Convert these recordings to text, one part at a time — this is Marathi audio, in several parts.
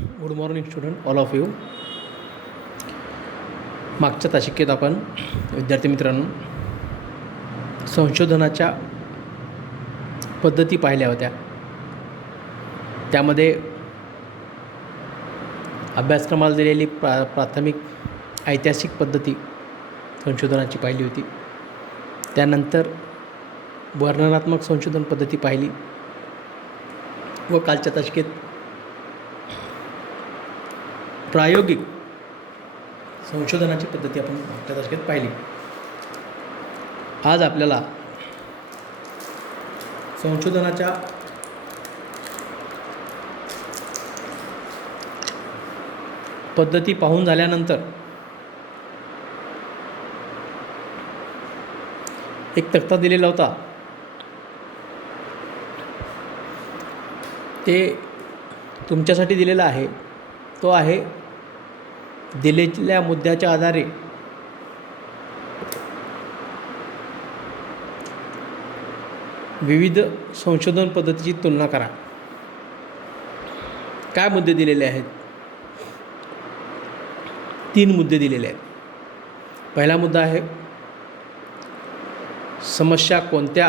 Good morning student all of you. मागच्या तासिकेत आपण विद्यार्थी मित्रांनो संशोधनाच्या पद्धती पाहिल्या होत्या. त्यामध्ये अभ्यासक्रमाला दिलेली प्राथमिक ऐतिहासिक पद्धती संशोधनाची पाहिली होती. त्यानंतर वर्णनात्मक संशोधन पद्धती पाहिली व कालच्या तासिकेत प्रायोगिक संशोधनाची पद्धती आपण मागच्या तासिकेत पाहिली. आज आपल्याला संशोधनाच्या पद्धती पाहून झाल्यानंतर एक तक्ता दिलेला होता. ते तुमच्यासाठी दिलेला आहे. तो आहे दिलेल्या मुद्द्याच्या आधारे विविध संशोधन पद्धतीची तुलना करा. काय मुद्दे दिलेले आहेत? 3 मुद्दे दिलेले आहेत. पहिला मुद्दा आहे समस्या कोणत्या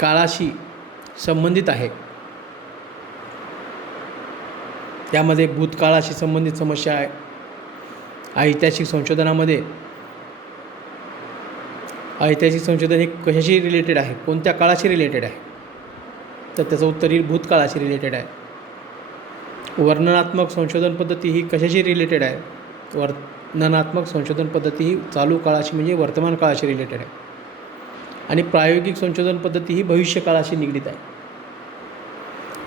काळाशी संबंधित आहे. त्यामध्ये भूतकाळाशी संबंधित समस्या आहे. ऐतिहासिक संशोधनामध्ये ऐतिहासिक संशोधन हे कशाशी रिलेटेड आहे, कोणत्या काळाशी रिलेटेड आहे, तर त्याचं उत्तर येईल भूतकाळाशी रिलेटेड आहे. वर्णनात्मक संशोधन पद्धती ही कशाशी रिलेटेड आहे? वर्णनात्मक संशोधन पद्धती ही चालू काळाशी म्हणजे वर्तमान काळाशी रिलेटेड आहे. आणि प्रायोगिक संशोधन पद्धती ही भविष्यकाळाशी निगडीत आहे.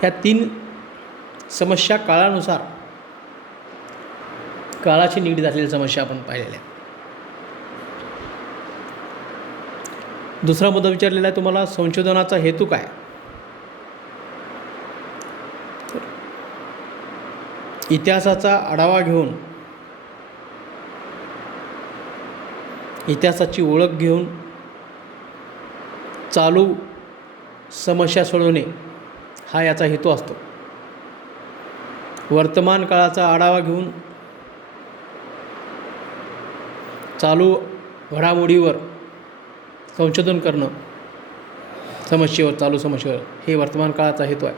ह्या 3 समस्या काळाशी निगडीत असलेल्या समस्या आपण पाहिलेल्या आहेत. दुसरा मुद्दा विचारलेला आहे तुम्हाला, संशोधनाचा हेतू काय? इतिहासाचा आढावा घेऊन, इतिहासाची ओळख घेऊन चालू समस्या सोडवणे हा याचा हेतू असतो. वर्तमान काळाचा आढावा घेऊन चालू घडामोडीवर संशोधन करणं, समस्येवर, चालू समस्येवर, हे वर्तमान काळाचा हेतू आहे.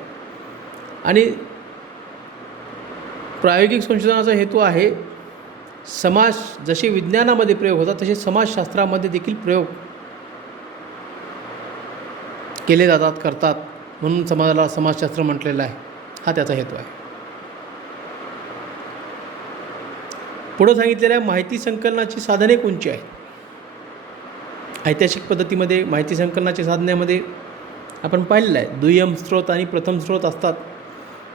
आणि प्रायोगिक संशोधनाचा हेतू आहे समाज, जसे विज्ञानामध्ये प्रयोग होतात तसे समाजशास्त्रामध्ये देखील प्रयोग केले जातात, करतात, म्हणून समाजाला समाजशास्त्र म्हटलेलं आहे. हा त्याचा हेतू आहे. पुढं सांगितलेलं आहे माहिती संकलनाची साधने कोणची आहेत. ऐतिहासिक पद्धतीमध्ये माहिती संकलनाच्या साधनामध्ये आपण पाहिलेलं आहे दुय्यम स्रोत आणि प्रथम स्रोत असतात.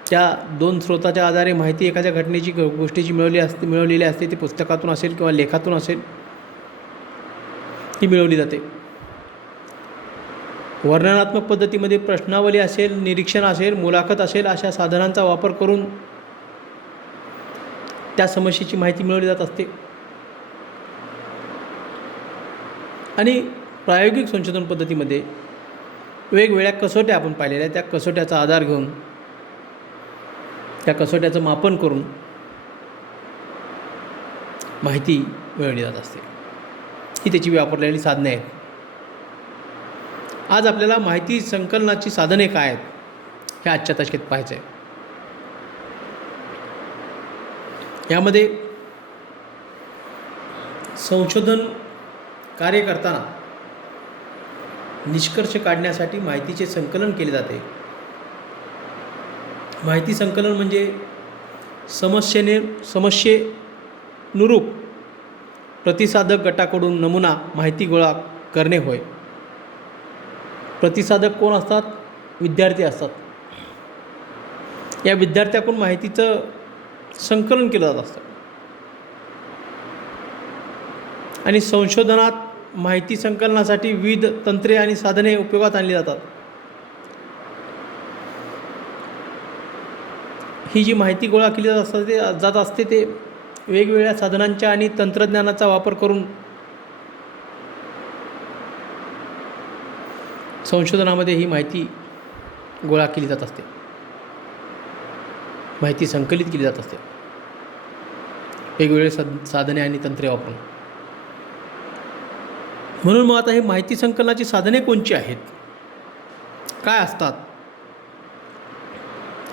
त्या 2 स्रोताच्या आधारे माहिती एखाद्या घटनेची, गोष्टीची मिळवलेली असते. ती पुस्तकातून असेल किंवा लेखातून असेल, ती मिळवली जाते. वर्णनात्मक पद्धतीमध्ये प्रश्नावली असेल, निरीक्षण असेल, मुलाखत असेल, अशा साधनांचा वापर करून त्या समस्येची माहिती मिळवली जात असते. आणि प्रायोगिक संशोधन पद्धतीमध्ये वेगवेगळ्या कसोट्या आपण पाहिलेल्या आहेत. त्या कसोट्याचा आधार घेऊन, त्या कसोट्याचं मापन करून माहिती मिळवली जात असते. ही त्याची वापरलेली साधने आहेत. आज आपल्याला माहिती संकलनाची साधने काय आहेत हे आजच्या तासिकेत पाहायचं आहे. यामध्ये संशोधन कार्य करताना निष्कर्ष काढण्यासाठी माहितीचे संकलन केले जाते. माहिती संकलन म्हणजे समस्येनुरूप प्रतिसादक गटाकडून नमुना माहिती गोळा करणे होय. प्रतिसादक कोण असतात? विद्यार्थी असतात. या विद्यार्थ्याकडून माहितीचं संकलन केलं जात असतं. आणि संशोधनात माहिती संकलनासाठी विविध तंत्रे आणि साधने उपयोगात आणली जातात. ही जी माहिती गोळा केली जात असते ते वेगवेगळ्या साधनांच्या आणि तंत्रज्ञानाचा वापर करून संशोधनामध्ये ही माहिती गोळा केली जात असते. माहिती संकलित केली जात असते वेगवेगळे साधने आणि तंत्रे वापरून. म्हणून मग आता हे माहिती संकलनाची साधने कोणची आहेत, काय असतात,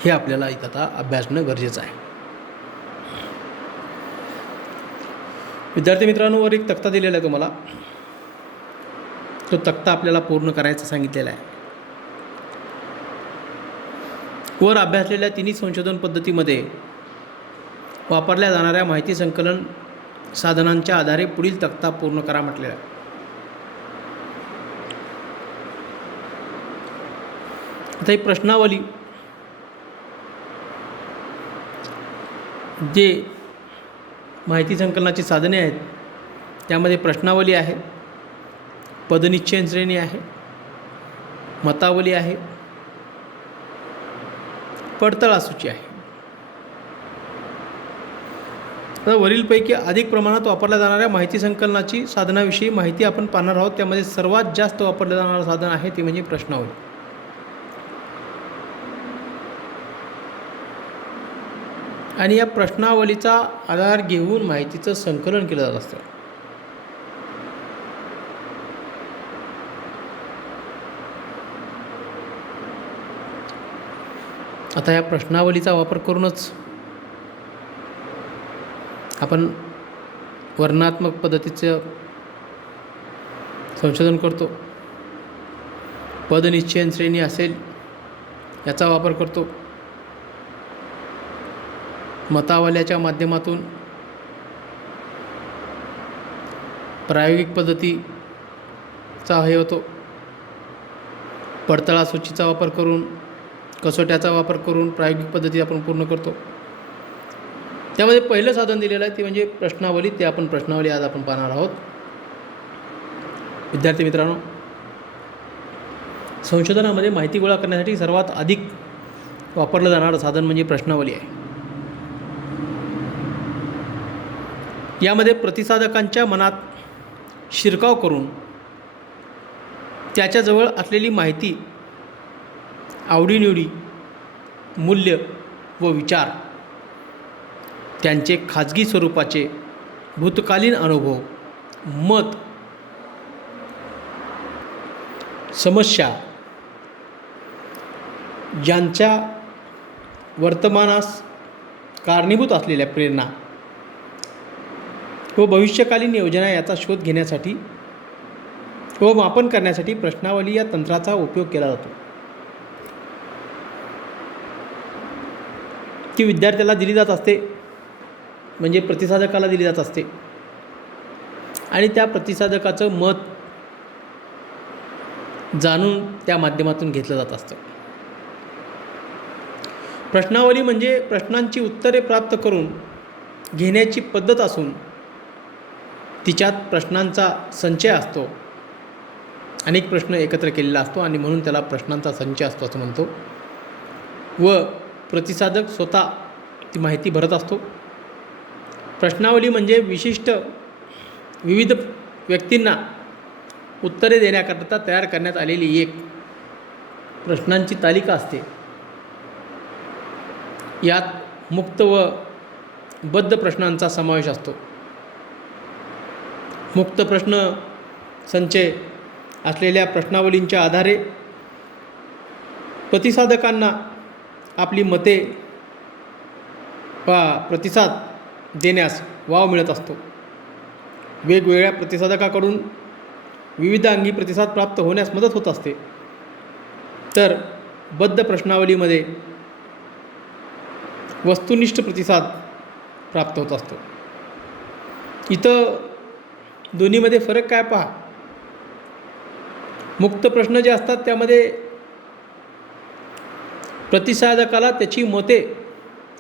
हे आपल्याला इथं आता अभ्यासणं गरजेचं आहे. विद्यार्थी मित्रांनो, वर एक तक्ता दिलेला आहे तुम्हाला. तो तक्ता आपल्याला पूर्ण करायचा सांगितलेला आहे. वर अभ्यासलेल्या तिन्ही संशोधन पद्धतीमध्ये वापरल्या जाणाऱ्या माहिती संकलन साधनांच्या आधारे पुढील तक्ता पूर्ण करा म्हटलेला आहे. आता ही प्रश्नावली जे माहिती संकलनाची साधने आहेत त्यामध्ये प्रश्नावली आहे, पदनिश्चयन श्रेणी आहे, मतावली आहे, पडताळा सूची आहे. आता वरीलपैकी अधिक प्रमाणात वापरल्या जाणाऱ्या माहिती संकलनाची साधनाविषयी माहिती आपण पाहणार आहोत. त्यामध्ये सर्वात जास्त वापरलं जाणारं साधन आहे ते म्हणजे प्रश्नावली. आणि या प्रश्नावलीचा आधार घेऊन माहितीचं संकलन केलं जात असतं. आता या प्रश्नावलीचा वापर करूनच आपण वर्णनात्मक पद्धतीचं संशोधन करतो. पदनिश्चयन श्रेणी असेल याचा वापर करतो. मतावल्याच्या माध्यमातून प्रायोगिक पद्धतीचा हे होतो. पडताळा सूचीचा वापर करून, कसोट्याचा वापर करून प्रायोगिक पद्धती आपण पूर्ण करतो. त्यामध्ये पहिलं साधन दिलेलं आहे ते म्हणजे प्रश्नावली. ते आपण प्रश्नावली आज आपण पाहणार आहोत. विद्यार्थी मित्रांनो, संशोधनामध्ये माहिती गोळा करण्यासाठी सर्वात अधिक वापरलं जाणारं साधन म्हणजे प्रश्नावली आहे. यामध्ये प्रतिसादकांच्या मनात शिरकाव करून त्याच्याजवळ असलेली माहिती, आवडीनिवडी, मूल्य व विचार, त्यांचे खाजगी स्वरूपाचे भूतकालीन अनुभव, मत, समस्या, ज्यांच्या वर्तमानास कारणीभूत असलेल्या प्रेरणा व भविष्यकालीन योजना याचा शोध घेण्यासाठी व मापन करण्यासाठी प्रश्नावली या तंत्राचा उपयोग केला जातो. ती विद्यार्थ्याला दिली जात असते, म्हणजे प्रतिसादकाला दिली जात असते आणि त्या प्रतिसादकाचं मत जाणून त्या माध्यमातून घेतलं जात असतं. प्रश्नावली म्हणजे प्रश्नांची उत्तरे प्राप्त करून घेण्याची पद्धत असून तिच्यात प्रश्नांचा संचय असतो. अनेक प्रश्न एकत्र केलेला असतो आणि म्हणून त्याला प्रश्नांचा संचय असतो असं म्हणतो. व प्रतिसादक स्वतः ती माहिती भरत असतो. प्रश्नावली म्हणजे विविध व्यक्तींना उत्तरे देण्याकरता तयार करण्यात आलेली एक प्रश्नांची तालिका असते. यात मुक्त व बद्ध प्रश्नांचा समावेश असतो. मुक्त प्रश्न संचय असलेल्या प्रश्नावलींच्या आधारे प्रतिसादकांना आपली मते वा प्रतिसाद देण्यास वाव मिळत असतो. वेगवेगळ्या प्रतिसादकाकडून विविध अंगी प्रतिसाद प्राप्त होण्यास मदत होत असते. तर बद्ध प्रश्नावलीमध्ये वस्तुनिष्ठ प्रतिसाद प्राप्त होत असतो. इथं दोन्हीमध्ये फरक काय पहा. मुक्त प्रश्न जे असतात त्यामध्ये प्रतिसादकाला त्याची मते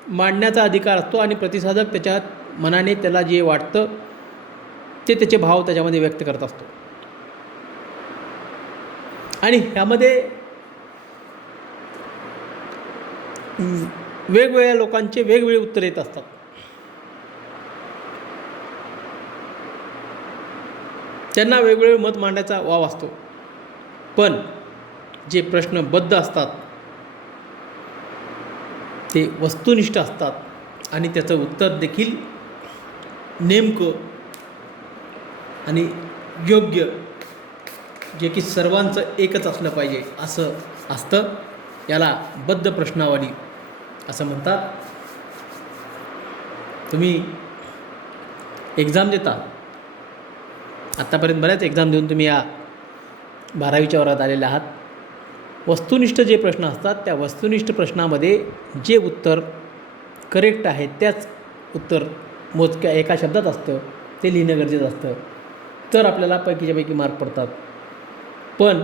मांडण्याचा अधिकार असतो आणि प्रतिसादक त्याच्या मनाने त्याला जे वाटतं ते त्याचे भाव त्याच्यामध्ये व्यक्त करत असतो. आणि ह्यामध्ये वेगवेगळ्या लोकांचे वेगवेगळे उत्तर येत असतात. त्यांना वेगवेगळे मत मांडण्याचा वाव असतो. पण जे प्रश्न बद्ध असतात ते वस्तुनिष्ठ असतात आणि त्याचं उत्तर देखील नेमकं आणि योग्य, जे की सर्वांचं एकच असलं पाहिजे असं असतं. याला बद्ध प्रश्नावली असं म्हणतात. तुम्ही एक्झाम देता, आत्तापर्यंत बऱ्याच एक्झाम देऊन तुम्ही या 12वीच्या वर्गात आलेले आहात. वस्तुनिष्ठ जे प्रश्न असतात त्या वस्तुनिष्ठ प्रश्नामध्ये जे उत्तर करेक्ट आहे त्याच उत्तर मोजक्या एका शब्दात असतं, ते लिहिणं गरजेचं असतं, तर आपल्याला पैकीच्या पैकी मार्क पडतात. पण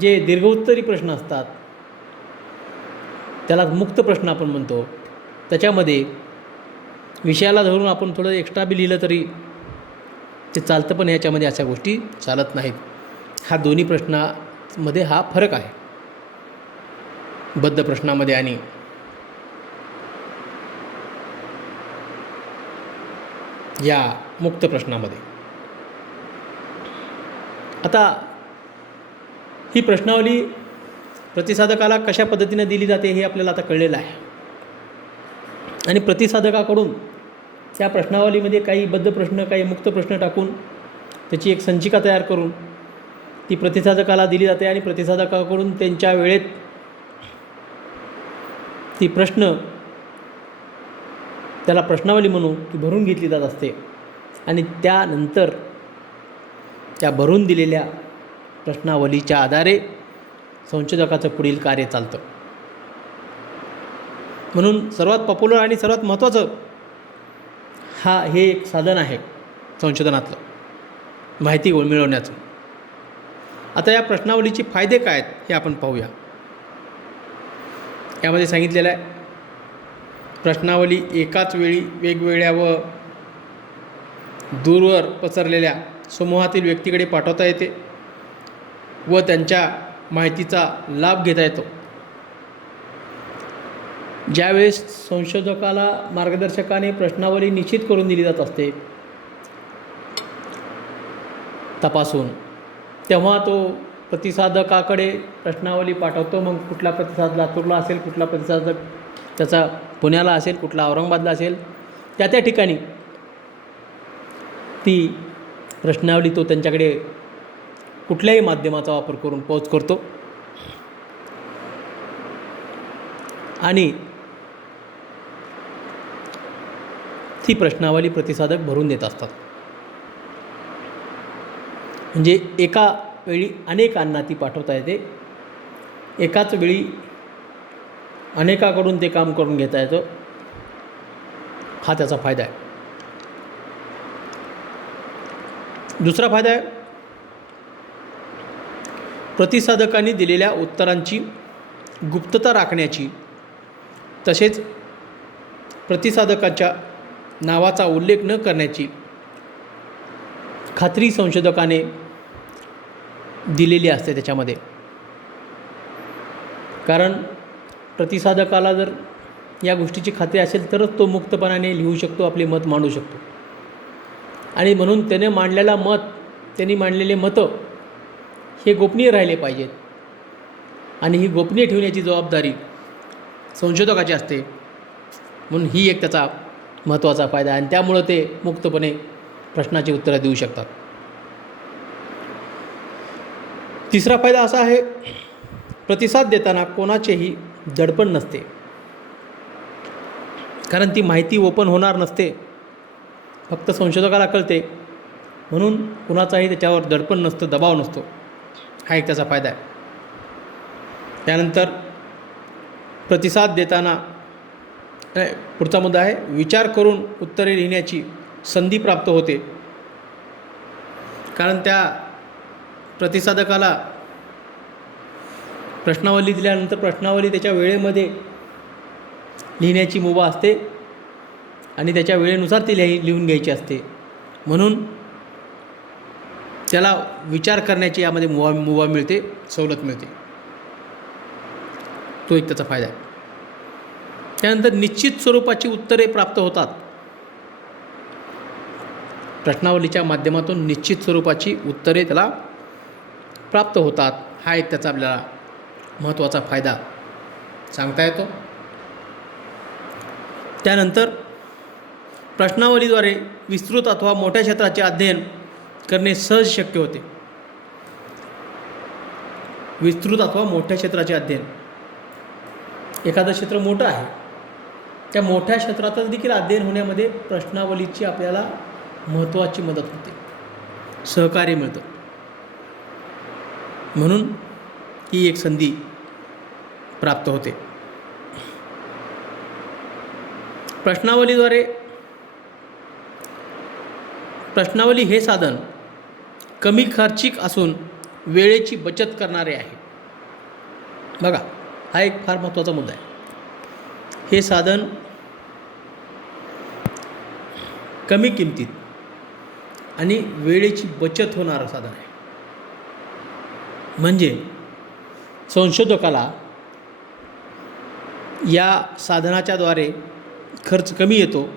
जे दीर्घोत्तरी प्रश्न असतात, त्याला मुक्त प्रश्न आपण म्हणतो, त्याच्यामध्ये विषयाला धरून आपण थोडं एक्स्ट्रा बी लिहिलं तरी ते चालतं, पण याच्यामध्ये अशा गोष्टी चालत नाहीत. हा दोन्ही प्रश्नामध्ये हा फरक आहे, बद्ध प्रश्नामध्ये आणि या मुक्त प्रश्नामध्ये. आता ही प्रश्नावली प्रतिसादकाला कशा पद्धतीने दिली जाते हे आपल्याला आता कळलेलं आहे. आणि प्रतिसादकाकडून त्या प्रश्नावलीमध्ये काही बद्ध प्रश्न, काही मुक्त प्रश्न टाकून त्याची एक संचिका तयार करून ती प्रतिसादकाला दिली जाते. आणि प्रतिसादकाकडून त्यांच्या वेळेत ती प्रश्न, त्याला प्रश्नावली म्हणू, ती भरून घेतली जात असते. आणि त्यानंतर त्या भरून दिलेल्या प्रश्नावलीच्या आधारे संशोधकाचं पुढील कार्य चालतं. म्हणून सर्वात पॉप्युलर आणि सर्वात महत्त्वाचं हे एक साधन आहे संशोधनातलं, माहिती मिळवण्याचं. आता या प्रश्नावलीचे फायदे काय आहेत हे आपण पाहूया. यामध्ये सांगितलेलं आहे, प्रश्नावली एकाच वेळी वेगवेगळ्या व दूरवर पसरलेल्या समूहातील व्यक्तीकडे पाठवता येते व त्यांच्या माहितीचा लाभ घेता येतो. ज्यावेळेस संशोधकाला मार्गदर्शकाने प्रश्नावली निश्चित करून दिली जात असते तपासून, तेव्हा तो प्रतिसादकाकडे प्रश्नावली पाठवतो. मग कुठला प्रतिसाद लातूरला असेल, कुठला प्रतिसादक त्याचा पुण्याला असेल, कुठला औरंगाबादला असेल, त्या ठिकाणी ती प्रश्नावली तो त्यांच्याकडे कुठल्याही माध्यमाचा वापर करून पोच करतो. आणि ती प्रश्नावली प्रतिसादक भरून देत असतात. म्हणजे एका वेळी अनेकांना ती पाठवता येते, एकाच वेळी अनेकाकडून ते काम करून घेता येतं. हा त्याचा फायदा आहे. दुसरा फायदा आहे, प्रतिसादकांनी दिलेल्या उत्तरांची गुप्तता राखण्याची, तसेच प्रतिसादकाच्या नावाचा उल्लेख न करण्याची खात्री संशोधकाने दिलेली असते त्याच्यामध्ये. कारण प्रतिसादकाला जर या गोष्टीची खात्री असेल तरच तो मुक्तपणाने लिहू शकतो, आपले मत मांडू शकतो. आणि म्हणून त्याने मांडलेला त्यांनी मांडलेले मतं हे गोपनीय राहिले पाहिजेत. आणि ही गोपनीय ठेवण्याची जबाबदारी संशोधकाची असते. म्हणून ही एक त्याचा महत्त्वाचा फायदा आहे. आणि त्यामुळं ते मुक्तपणे प्रश्नाची उत्तरं देऊ शकतात. तिसरा फायदा असा आहे, प्रतिसाद देताना कोणाचेही दडपण नसते. कारण ती माहिती ओपन होणार नसते, फक्त संशोधकाला कळते, म्हणून कुणाचाही त्याच्यावर दडपण नसतं, दबाव नसतो. हा एक त्याचा फायदा आहे. त्यानंतर प्रतिसाद देताना पुढचा मुद्दा आहे, विचार करून उत्तरे लिहिण्याची संधी प्राप्त होते. कारण त्या प्रतिसादकाला प्रश्नावली दिल्यानंतर प्रश्नावली त्याच्या वेळेमध्ये लिहिण्याची मुभा असते आणि त्याच्या वेळेनुसार ती लिहून घ्यायची असते. म्हणून त्याला विचार करण्याची यामध्ये मुभा मिळते, सवलत मिळते. तो एक त्याचा फायदा आहे. त्यानंतर निश्चित स्वरूपाची उत्तरे प्राप्त होतात. प्रश्नावलीच्या माध्यमातून निश्चित स्वरूपाची उत्तरे त्याला प्राप्त होतात. हा एक त्याचा आपल्याला महत्त्वाचा फायदा सांगता येतो. त्यानंतर प्रश्नावलीद्वारे विस्तृत अथवा मोठ्या क्षेत्राचे अध्ययन करणे सहज शक्य होते. विस्तृत अथवा मोठ्या क्षेत्राचे अध्ययन, एखादं क्षेत्र मोठं आहे, त्या मोठ्या क्षेत्रातच देखील अध्ययन होण्यामध्ये प्रश्नावलीची आपल्याला महत्त्वाची मदत होते, सहकार्य मिळतं. म्हणून ही एक संधी प्राप्त होते. प्रश्नावली हे साधन कमी खर्चिक असून वेळेची बचत करणारे आहे. बघा, हा एक फार महत्त्वाचा मुद्दा आहे. हे साधन कमी किमतीत आणि वेळेची बचत होणारं साधन आहे. म्हणजे संशोधकाला या साधनाच्याद्वारे खर्च कमी येतो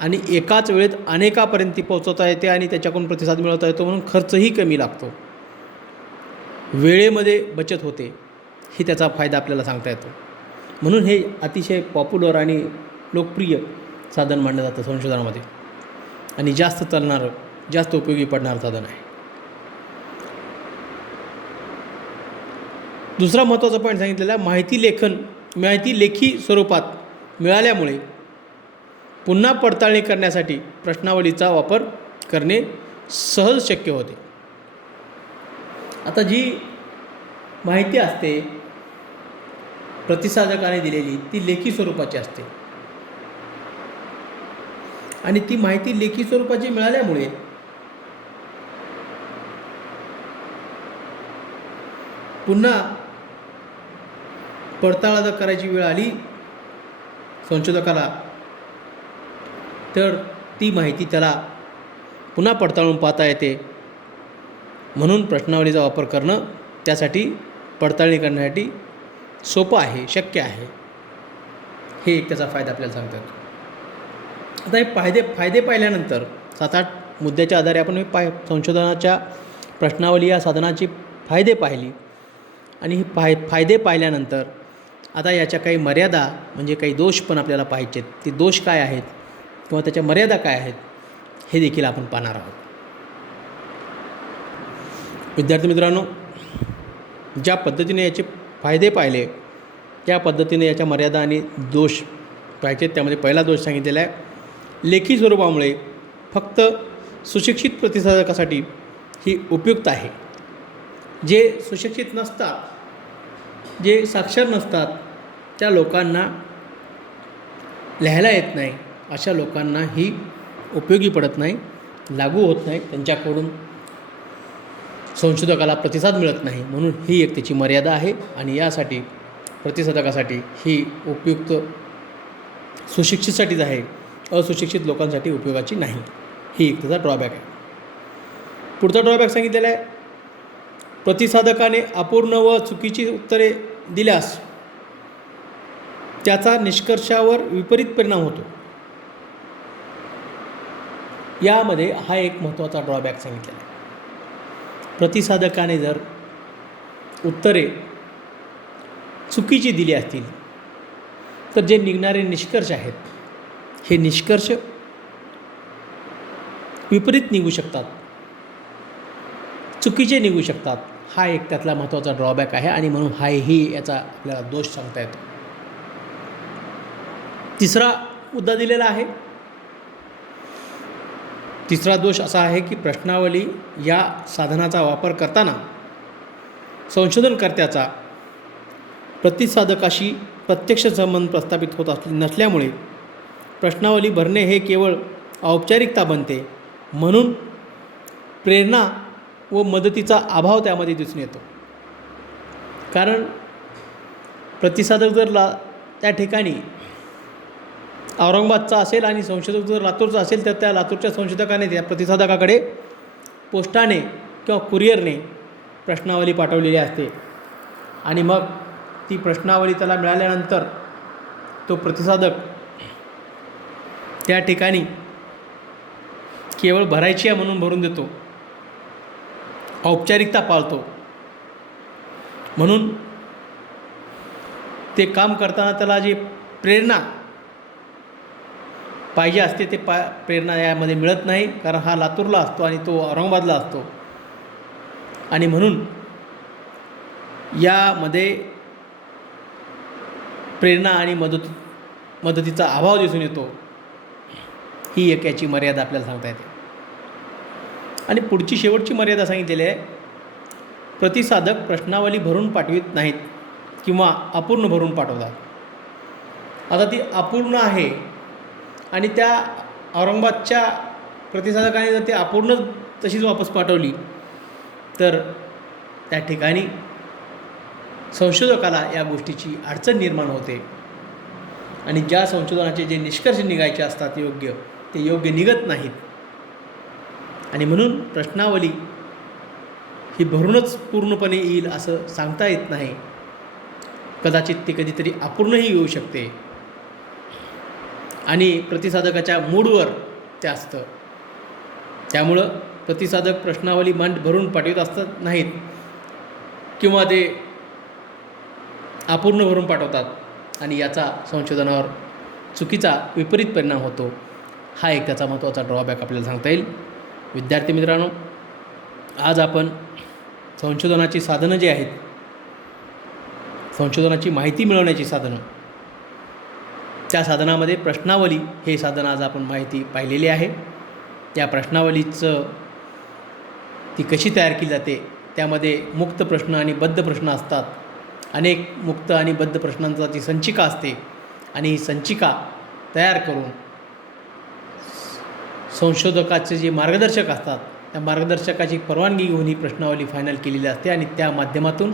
आणि एकाच वेळेत अनेकापर्यंत ती पोहोचवता येते आणि त्याच्याकडून प्रतिसाद मिळवता येतो, म्हणून खर्चही कमी लागतो. वेळेमध्ये बचत होते, ही त्याचा फायदा आपल्याला सांगता येतो. म्हणून हे अतिशय पॉप्युलर आणि लोकप्रिय साधन मानलं जातं संशोधनामध्ये आणि जास्त चालणारं, जास्त उपयोगी पडणारं साधन आहे. दुसरा महत्त्वाचा पॉईंट सांगितलेला, माहिती लेखी स्वरूपात मिळाल्यामुळे पुन्हा पडताळणी करण्यासाठी प्रश्नावलीचा वापर करणे सहज शक्य होते. आता जी माहिती असते प्रतिसादकाने दिलेली, ती लेखी स्वरूपाची असते आणि ती माहिती लेखी स्वरूपाची मिळाल्यामुळे पुन्हा पडताळणी करायची वेळ आली संशोधकाला, तर ती माहिती त्याला पुन्हा पडताळून पाहता येते. म्हणून प्रश्नावलीचा वापर करणं त्यासाठी, पडताळणी करण्यासाठी सोपं आहे, शक्य आहे. हे एक त्याचा फायदा आपल्याला सांगता येतो. आता हे फायदे पाहिल्यानंतर 7-8 मुद्द्याच्या आधारे आपण संशोधनाच्या प्रश्नावली या साधनाची फायदे पाहिली आणि ही फायदे पाहिल्यानंतर आता याच्या काही मर्यादा, म्हणजे काही दोष पण आपल्याला पाहायचे आहेत. ते दोष काय आहेत किंवा त्याच्या मर्यादा काय आहेत हे देखील आपण पाहणार आहोत. विद्यार्थी मित्रांनो, ज्या पद्धतीने याचे फायदे पाहिले त्या पद्धतीने याच्या मर्यादा आणि दोष पाहिजेत. त्यामध्ये पहिला दोष सांगितलेला आहे, लेखी स्वरूपामुळे फक्त सुशिक्षित प्रतिसादकासाठी ही उपयुक्त आहे. जे सुशिक्षित नसतात, जे साक्षर नसतात, त्या लोकांना लिहायला येत नाही, अशा लोकांना ही उपयोगी पडत नाही, लागू होत नाही, त्यांच्याकडून संशोधकाला प्रतिसाद मिळत नाही. म्हणून ही एक त्याची मर्यादा आहे आणि यासाठी प्रतिसादकासाठी ही उपयुक्त सुशिक्षितसाठीच आहे, असुशिक्षित लोकांसाठी उपयोगाची नाही. ही एक त्याचा ड्रॉबॅक आहे. पुढचा ड्रॉबॅक सांगितलेला आहे, प्रतिसादकाने अपूर्ण व चुकीची उत्तरे दिल्यास त्याचा निष्कर्षावर विपरीत परिणाम होतो. यामध्ये हा एक महत्त्वाचा ड्रॉबॅक सांगितलेला आहे. प्रतिसादकाने जर उत्तरे चुकीची दिली असतील तर जे निघणारे निष्कर्ष आहेत, हे निष्कर्ष विपरीत निघू शकतात, चुकीचे निघू शकतात. हा एक त्यातला महत्त्वाचा ड्रॉबॅक आहे आणि म्हणून हाही याचा आपल्याला दोष सांगता येतो. तिसरा मुद्दा दिलेला आहे. तिसरा दोष असा आहे की प्रश्नावली या साधनाचा वापर करताना संशोधनकर्त्याचा प्रतिसादकाशी प्रत्यक्ष संबंध प्रस्थापित होत नसल्यामुळे प्रश्नावली भरणे हे केवळ औपचारिकता बनते. म्हणून प्रेरणा व मदतीचा अभाव त्यामध्ये दिसून येतो. कारण प्रतिसादक जर त्या ठिकाणी औरंगाबादचा असेल आणि संशोधक जर लातूरचा असेल तर त्या लातूरच्या संशोधकाने त्या प्रतिसादकाकडे पोस्टाने किंवा कुरिअरने प्रश्नावली पाठवलेली असते आणि मग ती प्रश्नावली त्याला मिळाल्यानंतर तो प्रतिसादक त्या ठिकाणी केवळ भरायची आहे म्हणून भरून देतो, औपचारिकता पाळतो. म्हणून ते काम करताना त्याला जी प्रेरणा पाहिजे असते ते प्रेरणा यामध्ये मिळत नाही, कारण हा लातूरला असतो आणि तो औरंगाबादला असतो. आणि म्हणून यामध्ये प्रेरणा आणि मदतीचा अभाव दिसून येतो. ही एक याची मर्यादा आपल्याला सांगता येते. आणि पुढची शेवटची मर्यादा सांगितलेली आहे, प्रतिसादक प्रश्नावली भरून पाठवित नाहीत किंवा अपूर्ण भरून पाठवतात. आता ती अपूर्ण आहे आणि त्या औरंगाबादच्या प्रतिसादकाने जर ती अपूर्ण तशीच वापस पाठवली तर त्या ठिकाणी संशोधकाला या गोष्टीची अडचण निर्माण होते आणि ज्या संशोधनाचे जे निष्कर्ष निघायचे असतात योग्य, ते योग्य निघत नाहीत. आणि म्हणून प्रश्नावली ही भरूनच पूर्णपणे येईल असं सांगता येत नाही. कदाचित ती कधीतरी अपूर्णही येऊ शकते आणि प्रतिसादकाच्या मूडवर ते असतं. त्यामुळं प्रतिसादक प्रश्नावली भरून पाठवत असतात नाहीत किंवा ते अपूर्ण भरून पाठवतात आणि याचा संशोधनावर चुकीचा विपरीत परिणाम होतो. हा एक त्याचा महत्त्वाचा ड्रॉबॅक आपल्याला सांगता येईल. विद्यार्थी मित्रांनो, आज आपण संशोधनाची साधनं जी आहेत, संशोधनाची माहिती मिळवण्याची साधनं, त्या साधनामध्ये प्रश्नावली हे साधन आज आपण माहिती पाहिलेली आहे. त्या प्रश्नावलीचं ती कशी तयार केली जाते, त्यामध्ये मुक्त प्रश्न आणि बद्ध प्रश्न असतात. अनेक मुक्त आणि बद्ध प्रश्नांचा ती संचिका असते आणि ही संचिका तयार करून संशोधकाचे जे मार्गदर्शक असतात त्या मार्गदर्शकाची परवानगी घेऊन ही प्रश्नावली फायनल केलेली असते आणि त्या माध्यमातून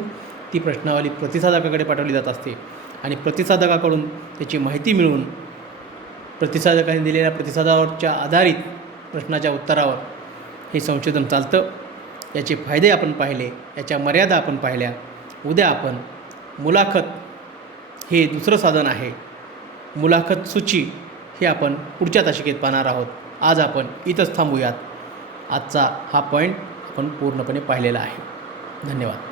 ती प्रश्नावली प्रतिसादकाकडे पाठवली जात असते आणि प्रतिसादकाकडून त्याची माहिती मिळवून प्रतिसादकाने दिलेल्या प्रतिसादावरच्या आधारित प्रश्नाच्या उत्तरावर हे संशोधन चालतं. याचे फायदे आपण पाहिले, याच्या मर्यादा आपण पाहिल्या. उद्या आपण मुलाखत हे दुसरं साधन आहे, मुलाखत सूची हे आपण पुढच्या तासिकेत पाहणार आहोत. आज आपण इथंच थांबूयात. आजचा हा पॉईंट आपण पूर्णपणे पाहिलेला आहे. धन्यवाद.